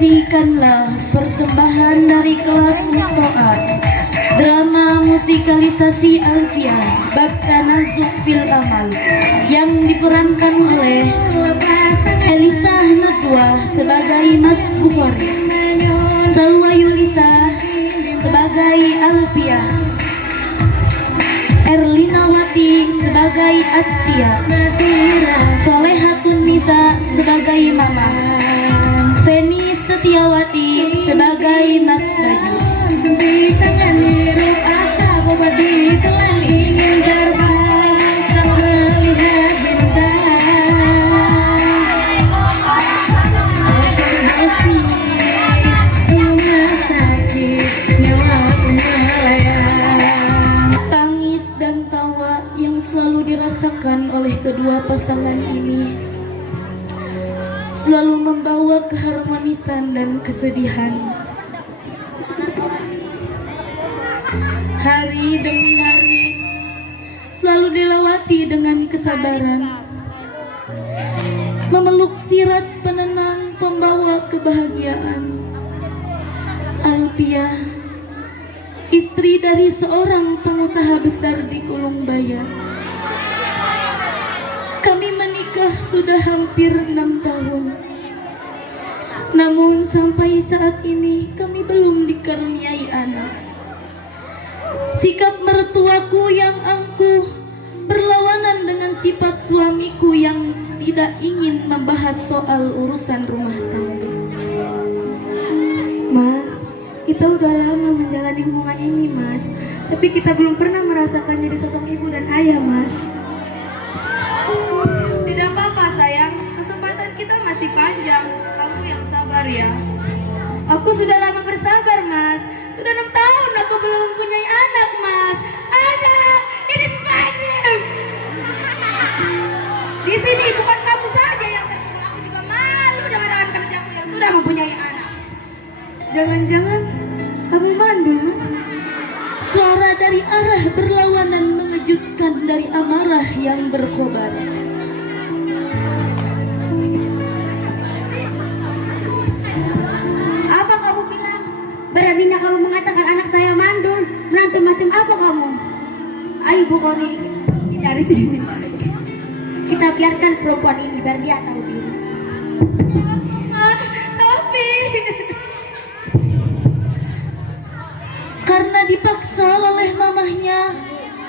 Saksikanlah persembahan dari kelas Mustoat, drama musikalisasi Alfiah bab Tanazuk fil Amal yang diperankan oleh Elisa Nadwa sebagai Mas Bukhari, Salwa Yulisa sebagai Alfiah, Erlina Wati sebagai Atstia, Solehatun Nisa sebagai Mama, Feni Setiawati sebagai Mas Baju. Tangis dan tawa yang selalu dirasakan oleh kedua pasangan ini selalu membawa keharmonisan dan kesedihan. Hari demi hari selalu dilewati dengan kesabaran, memeluk sirat penenang pembawa kebahagiaan. Alfiah, istri dari seorang pengusaha besar di Ulung Bayar. Kami menikah sudah hampir 6 tahun. Namun sampai saat ini kami belum dikaruniai anak. Sikap mertuaku yang angkuh berlawanan dengan sifat suamiku yang tidak ingin membahas soal urusan rumah tangga. Mas, kita udah lama menjalani hubungan ini, Mas. Tapi kita belum pernah merasakannya di sosok ibu dan ayah, Mas. Tidak apa-apa sayang, kesempatan kita masih panjang. Kamu yang sabar ya. Aku sudah lama bersabar, Mas. Sudah 6 tahun aku belum mempunyai anak, Mas. Anak, ini Spanyol. Di sini bukan kamu saja yang terpukul, aku juga malu dengan rekan kerjaku yang sudah mempunyai anak. Jangan-jangan kamu mandul, Mas. Suara dari arah berlawanan mengejutkan dari amarah yang berkobar. Apa kamu bilang? Beraninya kamu mengatakan anak saya mandul. Menantu macam apa kamu? Ayo Bu Kori, dari sini. Kita biarkan perempuan ini biar dia tahu diri. Tapi karena dipaksa oleh mamahnya,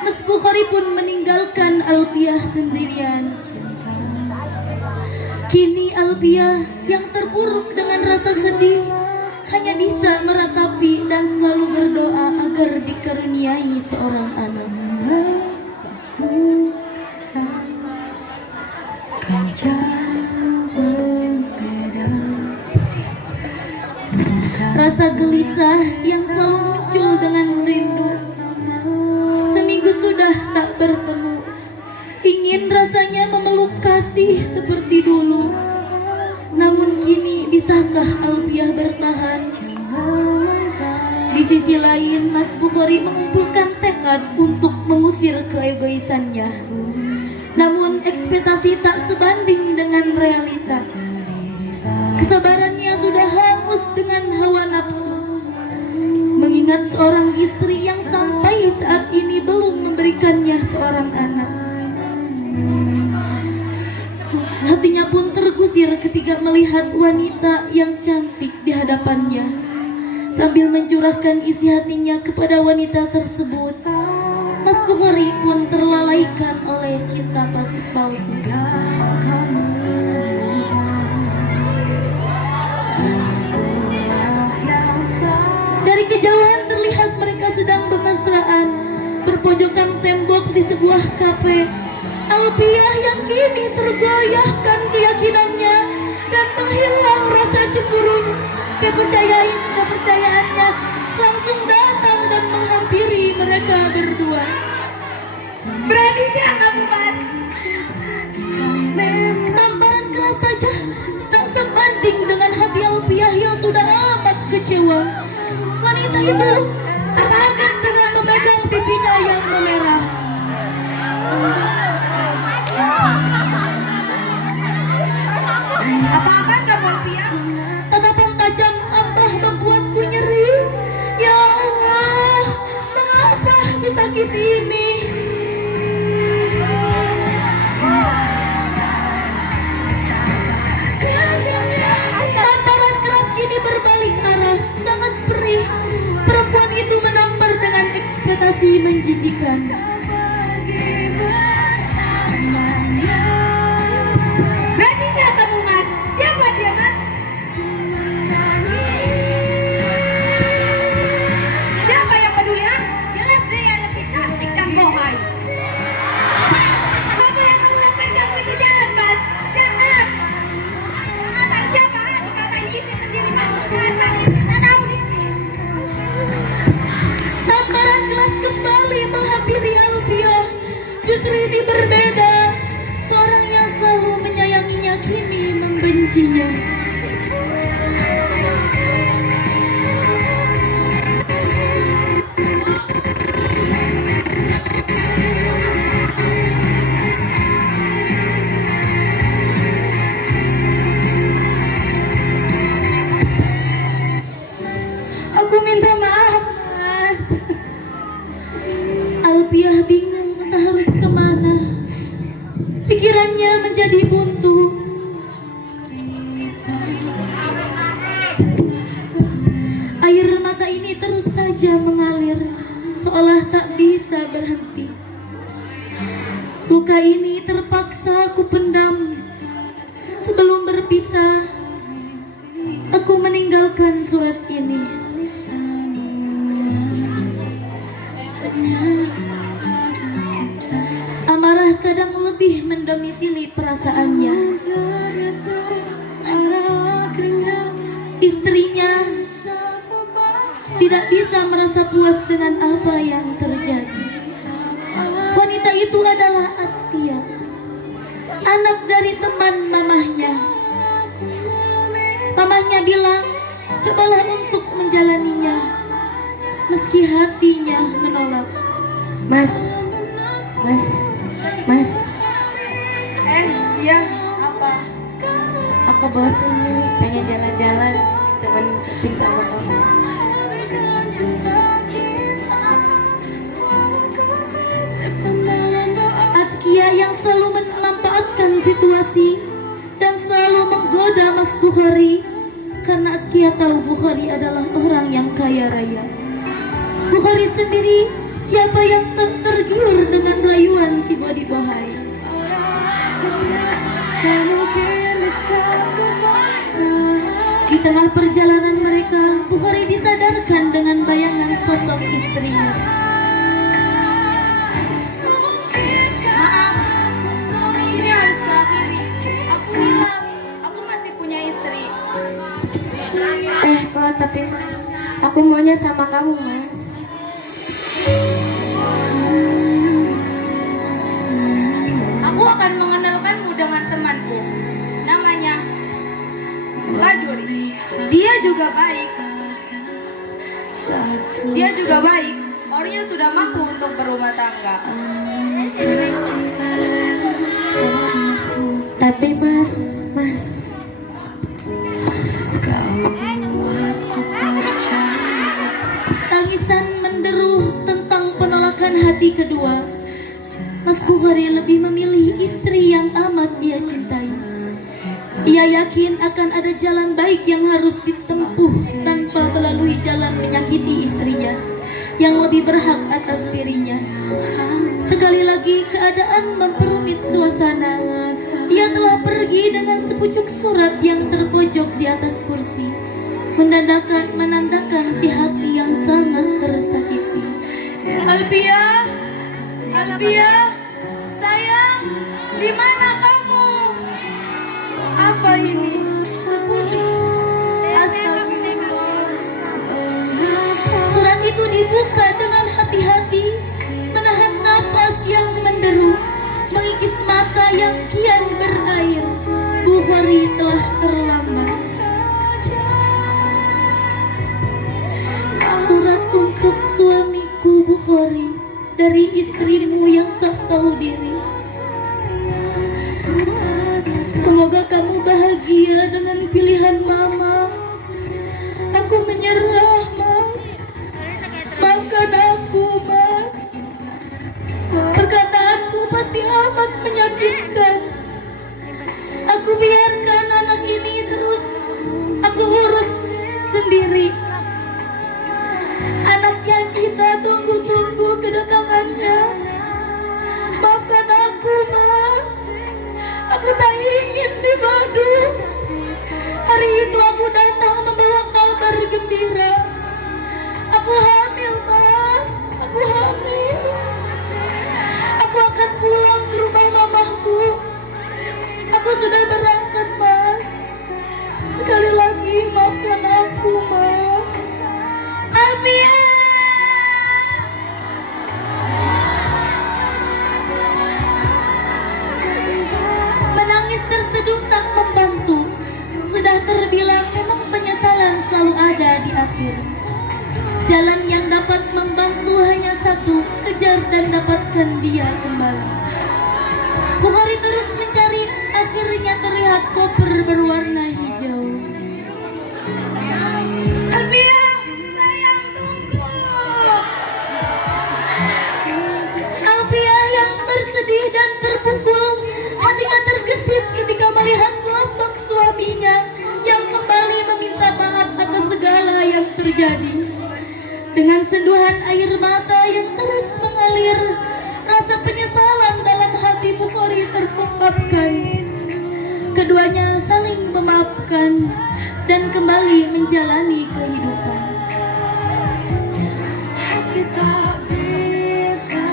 Mas Bukhari pun meninggalkan Alfiah sendirian. Kini Alfiah yang terpuruk dengan rasa sedih hanya bisa meratapi dan selalu berdoa agar dikaruniai seorang anak. Rasa gelisah yang selalu muncul dengan rindu. Seminggu sudah tak bertemu. Ingin rasanya memeluk kasih seperti dulu. Namun kini bisakah Alfiah bertahan? Di sisi lain, Mas Bukhari mengumpulkan tekad untuk mengusir keegoisannya. Namun ekspektasi tak sebanding dengan realitas. Kesabarannya sudah hangus dengan hawa nafsu, mengingat seorang istri yang sampai saat ini belum memberikannya seorang anak. Hatinya pun tergusir ketika melihat wanita yang cantik di hadapannya. Sambil mencurahkan isi hatinya kepada wanita tersebut, Mas Bukhari pun terlalaikan oleh cinta palsu. Dari kejauhan terlihat mereka sedang bermesraan berpojokan tembok di sebuah kafe. Alfiah yang kini tergoyahkan keyakinannya dan menghilang rasa cemburu kepercayaannya langsung datang dan menghampiri mereka berdua. Beraninya kamu, Mas. Tamparan keras saja tak sebanding dengan hati Alfiah yang sudah amat kecewa. Wanita itu terangkat dengan memegang pipinya yang memerah. Apa-apa kamu, Alfiah? Tatapan tajam situasi menjijikan. Beraninya kamu mas? Siapa dia mas? Siapa yang peduli ah? Jelas dia lebih cantik dan bohai. Apa yang kamu lakukan kamu itu jalan mas? Jangan. Jangan siapa? Kata ini sendiri mas. Kata ini tak tahu nih. Tamparan kelas kembali menghampiri Alfia. Justru ini berbeda. Seorang yang selalu menyayanginya kini membencinya. Aku minta maaf, Mas. Alfia bingung entah harus kemana. Pikirannya menjadi buntu. Air mata ini terus saja mengalir, seolah tak bisa berhenti. Luka ini terpaksa aku pendam. Sebelum berpisah, aku meninggalkan surat ini. Amarah kadang lebih mendomisili perasaannya. Istrinya tidak bisa merasa puas dengan apa yang terjadi. Wanita itu adalah Askia, anak dari teman mamahnya. Mamahnya bilang, cobalah untuk menjalaninya, meski hatinya menolak. Mas. Iya apa? Aku bosan nih, pengen jalan-jalan, temen tim sama kamu. Askia yang selalu memanfaatkan situasi dan selalu menggoda Mas Bukhari, karena Askia tahu Bukhari adalah orang yang kaya raya. Bukhari sendiri siapa yang tergiur dengan rayuan si Bodi Bohai. Di tengah perjalanan mereka, Bukhari disadarkan dengan bayangan sosok istrinya. Maaf, ini harus kuakhiri. Aku bilang, aku masih punya istri. Kok tapi Mas, aku maunya sama kamu, Mas. Aku akan mengenalkanmu dengan temanku. Namanya Bajuri. Dia juga baik. Orangnya sudah mampu untuk berumah tangga. Tapi Mas. Tangisan menderu tentang penolakan hati kedua. Mas Bukhari lebih memilih istri yang amat dia cintai. Ia yakin akan ada jalan baik yang harus ditempuh tanpa melalui jalan menyakiti istrinya yang lebih berhak atas dirinya. Sekali lagi keadaan memperumit suasana. Ia telah pergi dengan sepucuk surat yang terpojok di atas kursi, menandakan si hati yang sangat tersakiti. Alfia, sayang, di mana kamu? Apa ini? Sepucuk. Astagfirullah. Surat itu dibuka dengan hati-hati, menahan napas yang menderu, mengikis mata yang kian berair. Bukhari telah terlambat. Surat untuk suamiku Bukhari, dari istrimu yang tak tahu diri. Semoga kamu bahagia dengan pilihan mama. Aku menyerah, Mas. Maafkan aku, Mas. Perkataanku pasti amat menyakitkan. Aku biarkan anak ini terus aku urus sendiri. Anak yang kita tunggu-tunggu ke di Bandung. Hari itu aku datang membawa kabar gembira. Aku hamil, Mas. Aku hamil. Aku akan pulang ke rumah mamaku. Aku sudah berangkat, Mas. Sekali lagi maafkan aku, Mas. Alpia. Menangis terseduh tak membantu. Sudah terbilang memang penyesalan selalu ada di akhir. Jalan yang dapat membantu hanya satu, kejar dan dapatkan dia kembali. Bukhari terus mencari, akhirnya terlihat koper berwarna hijau. Alpia, sayang tunggu. Alpia yang bersedih dan terpukul, hatinya tergesit ketika melihat sosok suaminya yang kembali meminta maaf atas segala yang terjadi. Dengan senduhan air mata yang terus mengalir, rasa penyesalan dalam hati Bukhari terungkapkan. Keduanya saling memaafkan dan kembali menjalani kehidupan. Kita bisa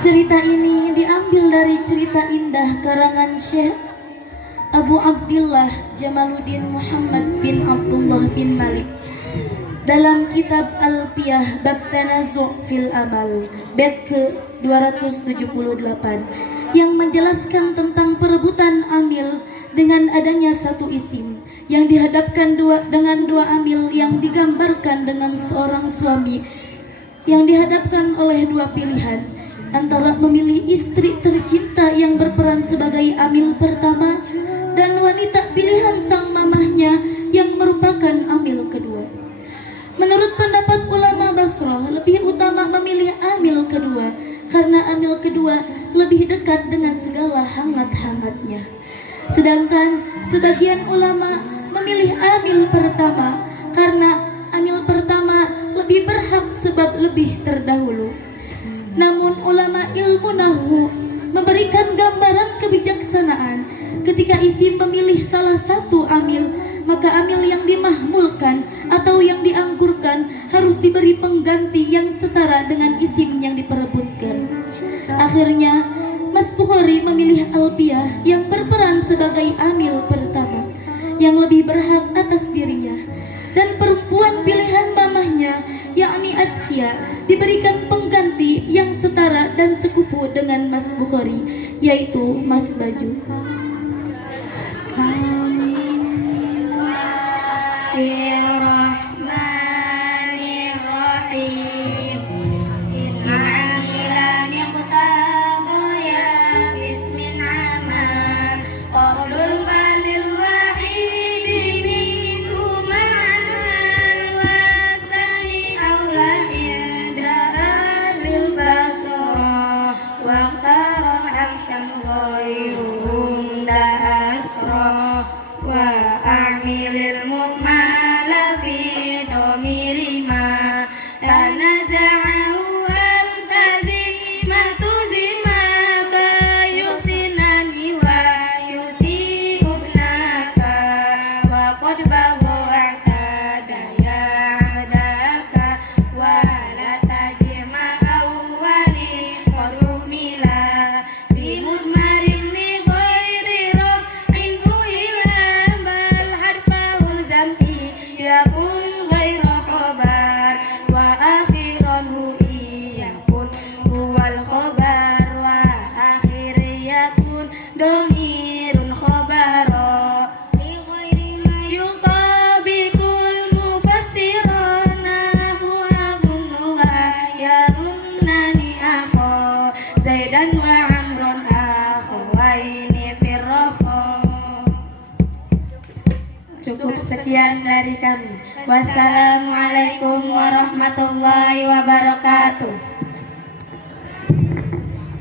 Cerita ini diambil dari cerita indah karangan Syekh Abu Abdillah Jamaluddin Muhammad bin Abdullah bin Malik dalam kitab Alpiyah bab Tanazu' fil Amal bait ke-278 yang menjelaskan tentang perebutan amil dengan adanya satu isim yang dihadapkan dengan dua amil yang digambarkan dengan seorang suami yang dihadapkan oleh dua pilihan antara memilih istri tercinta yang berperan sebagai amil pertama dan wanita pilihan sang mamahnya yang merupakan amil kedua. Menurut pendapat ulama Basrah, lebih utama memilih amil kedua karena amil kedua lebih dekat dengan segala hangat-hangatnya. Sedangkan sebagian ulama memilih amil pertama karena amil pertama lebih berhak sebab lebih terdahulu. Namun ulama ilmu nahwu memberikan gambaran kebijaksanaan ketika isim memilih salah satu amil, maka amil yang dimahmulkan atau yang diangkurkan harus diberi pengganti yang setara dengan isim yang diperebutkan. Akhirnya Mas Bukhari memilih Alpiyah yang berperan sebagai amil pertama yang lebih berhak atas dirinya, dan perempuan pilihan mamahnya yakni Azkia diberikan pengganti yang setara dan sekufu dengan Mas Bukhari, yaitu Mas Baju. Cukup sekian dari kami. Wassalamualaikum warahmatullahi wabarakatuh.